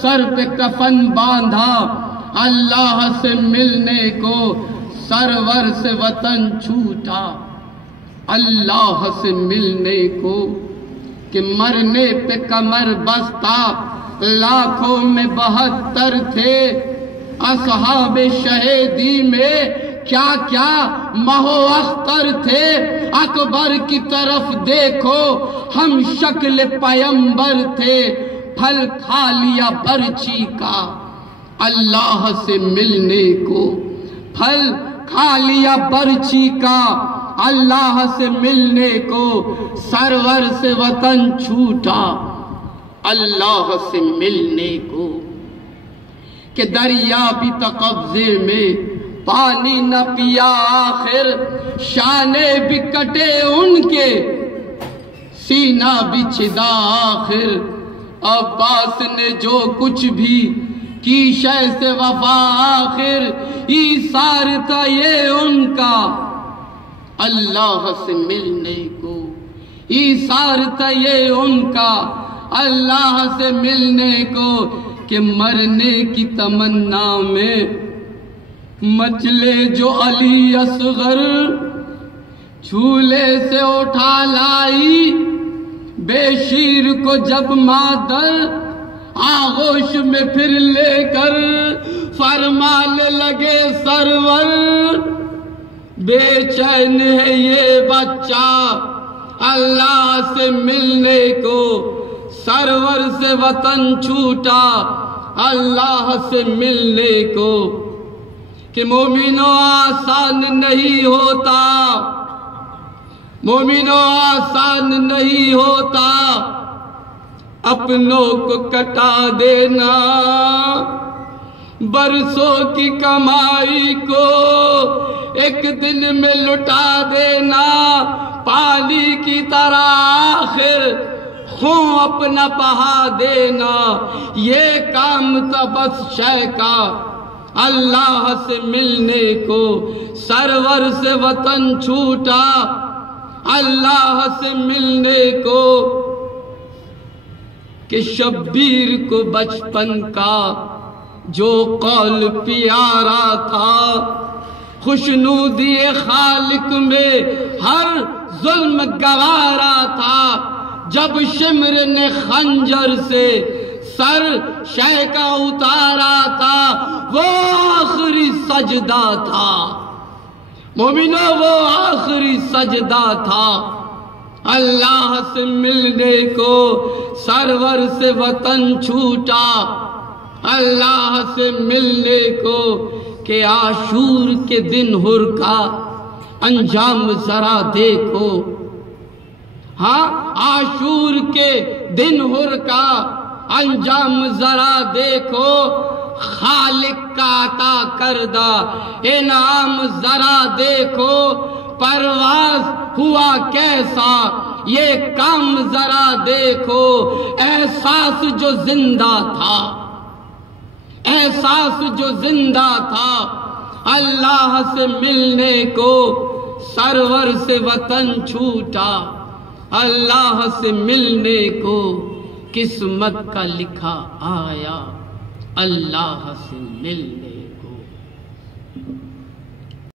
سر پہ کفن باندھا اللہ سے ملنے کو، سرور سے وطن چھوٹا اللہ سے ملنے کو، کہ مرنے پہ کمر بستہ لاکھوں میں 72 تھے، اصحاب شہیدی میں کیا کیا مہو اختر تھے، اکبر کی طرف دیکھو ہم شکل پیمبر تھے، پھل کھا لیا برچی کا اللہ سے ملنے کو، پھل کھا لیا برچی کا اللہ سے ملنے کو، سرور سے وطن چھوٹا اللہ سے ملنے کو، کہ دریا بھی قبضے میں پانی نہ پیا آخر، شانے بھی کٹے ان کے سینہ بھی چھدا آخر، عباس نے جو کچھ بھی کی شے سے وفا آخر، ایثار تھا یہ ان کا اللہ سے ملنے کو، ایثار تھا یہ ان کا اللہ سے ملنے کو، کہ مرنے کی تمنا میں مچلے جو علی اصغر، جھولے سے اٹھا لائی بے شیر کو جب مادر، آغوش میں پھر لے کر فرمانے لگے سرور، بے چین ہے یہ بچہ اللہ سے ملنے کو، سرور سے وطن چھوٹا اللہ سے ملنے کو، کہ مومنوں آسان نہیں ہوتا، مومنوں آسان نہیں ہوتا اپنوں کو کٹا دینا، برسوں کی کمائی کو ایک دن میں لٹا دینا، پانی کی طرح آخر خون اپنا بہا دینا، یہ کام تھا بس شے کا اللہ سے ملنے کو، سرور سے وطن چھوٹا اللہ سے ملنے کو، کہ شبیر کو بچپن کا جو قول پیارا تھا، خوشنودی خالق میں ہر ظلم گوارا تھا، جب شمر نے خنجر سے سر شے کا اتارا تھا، وہ آخری سجدہ تھا مومنو، وہ آخری سجدہ تھا اللہ سے ملنے کو، سرور سے وطن چھوٹا اللہ سے ملنے کو، کہ عاشور کے دن ہر کا انجام ذرا دیکھو، ہاں عاشور کے دن ہر کا انجام ذرا دیکھو، خالق کا عطا کردہ انعام ذرا دیکھو، پرواز ہوا کیسا یہ کام ذرا دیکھو، احساس جو زندہ تھا، احساس جو زندہ تھا اللہ سے ملنے کو، سرور سے وطن چھوٹا اللہ سے ملنے کو، قسمت کا لکھا آیا اللہ سے ملنے